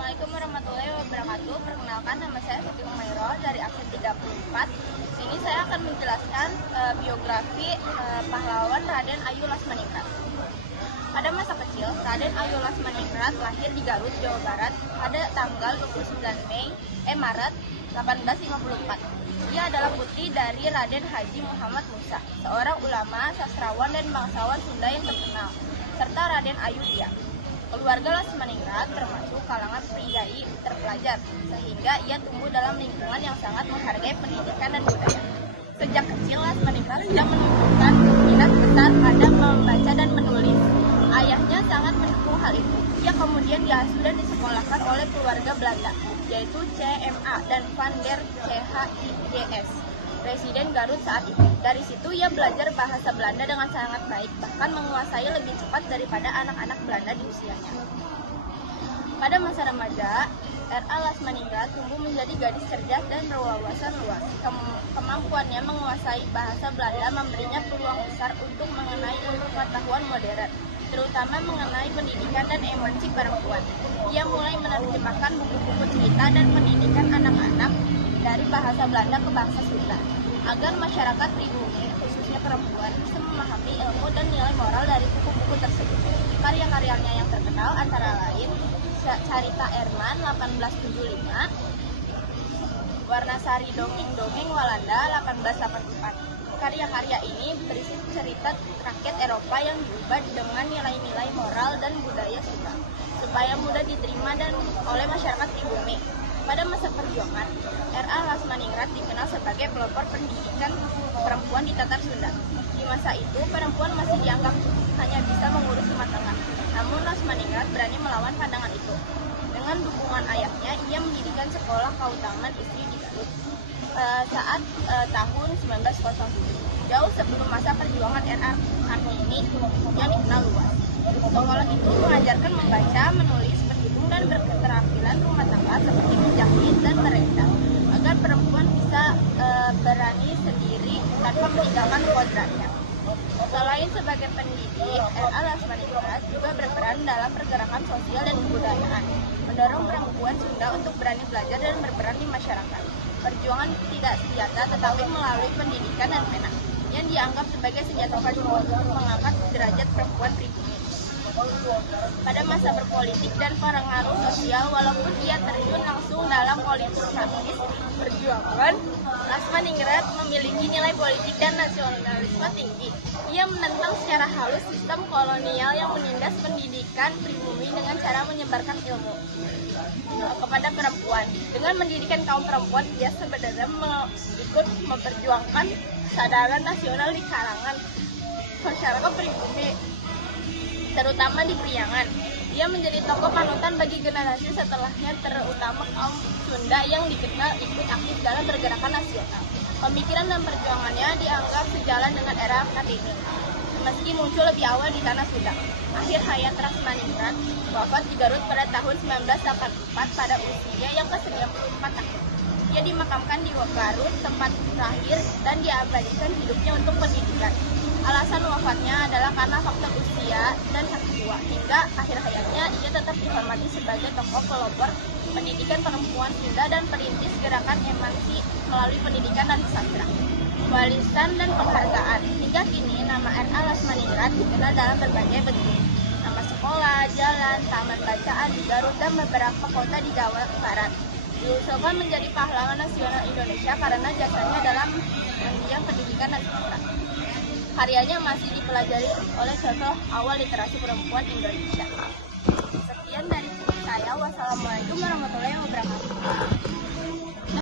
Assalamualaikum warahmatullahi wabarakatuh. Perkenalkan, nama saya Siti Umairah dari absen 34. Sini saya akan menjelaskan biografi pahlawan Raden Ayu Laksmaningrat. Pada masa kecil, Raden Ayu Laksmaningrat lahir di Garut, Jawa Barat pada tanggal 29 Maret 1854. Ia adalah putri dari Raden Haji Muhammad Musa, seorang ulama, sastrawan, dan bangsawan Sunda yang terkenal, serta Raden Ayu Dia. Keluarga Laksmaningrat termasuk kalangan priai terpelajar, sehingga ia tumbuh dalam lingkungan yang sangat menghargai pendidikan dan budaya. Sejak kecil, Laksmaningrat sudah menunjukkan minat besar pada membaca dan menulis. Ayahnya sangat mendukung hal itu. Ia kemudian diasuh dan disekolahkan oleh keluarga Belanda, yaitu CMA dan Van der CHIJS, Presiden Garut saat itu. Dari situ ia belajar bahasa Belanda dengan sangat baik, bahkan menguasai lebih cepat daripada anak-anak Belanda di usianya. Pada masa remaja, R.A. Laksmaningrat tumbuh menjadi gadis cerdas dan berwawasan luas. Kemampuannya menguasai bahasa Belanda memberinya peluang besar untuk mengenai ilmu pengetahuan modern, terutama mengenai pendidikan dan emansi perempuan. Ia mulai menerjemahkan buku-buku cerita dan pendidikan anak-anak dari bahasa Belanda ke bahasa Sunda, agar masyarakat pribumi, khususnya perempuan, bisa memahami ilmu dan nilai moral dari buku-buku tersebut. Karya-karyanya yang terkenal antara lain Carita Erman 1875, Warna-Sari Dongeng-Dongeng Walanda 1884. Karya-karya ini berisi cerita rakyat Eropa yang diubah dengan nilai-nilai moral dan budaya Sunda, supaya mudah diterima dan oleh masyarakat pribumi. Pada masa perjuangan, R.A. Laksmaningrat dikenal sebagai pelopor pendidikan perempuan di Tatar Sunda. Di masa itu, perempuan masih dianggap hanya bisa mengurus rumah tangga. Namun Laksmaningrat berani melawan pandangan itu. Dengan dukungan ayahnya, ia mendirikan sekolah Kautangan Istri di Garut saat tahun 1907. Jauh sebelum masa perjuangan R.A. Kartini yang dikenal luas. Sekolah itu mengajarkan membaca, menulis, berhitung, dan berketerampilan rumah tangga seperti menjahit dan merendam, agar perempuan bisa berani sendiri tanpa meninggalkan kodratnya. Selain sebagai pendidik, R.A. Laksmaningrat juga berperan dalam pergerakan sosial dan kebudayaan, mendorong perempuan Sunda untuk berani belajar dan berperan di masyarakat. Perjuangan tidak senjata tetapi melalui pendidikan dan pena, yang dianggap sebagai senjata perjuangan untuk mengangkat derajat perempuan pribumi. Pada masa berpolitik dan pengaruh sosial, walaupun ia terjun langsung dalam politik praktis perjuangan, Laksmaningrat memiliki nilai politik dan nasionalisme tinggi. Ia menentang secara halus sistem kolonial yang menindas pendidikan pribumi dengan cara menyebarkan ilmu kepada perempuan. Dengan mendidikan kaum perempuan, ia sebenarnya ikut memperjuangkan kesadaran nasional di kalangan masyarakat pribumi, terutama di Priangan. Ia menjadi tokoh panutan bagi generasi setelahnya, terutama kaum Sunda yang dikenal ikut aktif dalam pergerakan nasional. Pemikiran dan perjuangannya dianggap sejalan dengan era Kartini, meski muncul lebih awal di tanah Sunda. Akhir hayat Laksmaningrat wafat di Garut pada tahun 1984 pada usia yang ke-94 tahun. Ia dimakamkan di Garut, tempat terakhir, dan diabadikan hidupnya untuk pendidikan. Alasan wafatnya adalah karena faktor usia dan sakit tua. Hingga akhir hayatnya, ia tetap dihormati sebagai tokoh pelopor pendidikan perempuan Sunda dan perintis gerakan emansi melalui pendidikan dan sastra, warisan, dan penghargaan. Hingga kini, nama R.A. Laksmaningrat dikenal dalam berbagai bentuk. Nama sekolah, jalan, taman bacaan di Garut, dan beberapa kota di Jawa Barat. Diusulkan menjadi pahlawan nasional Indonesia karena jasanya dalam mendiang pendidikan dan sastra. Karyanya masih dipelajari oleh contoh awal literasi perempuan Indonesia. Sekian dari saya. Wassalamualaikum warahmatullahi wabarakatuh.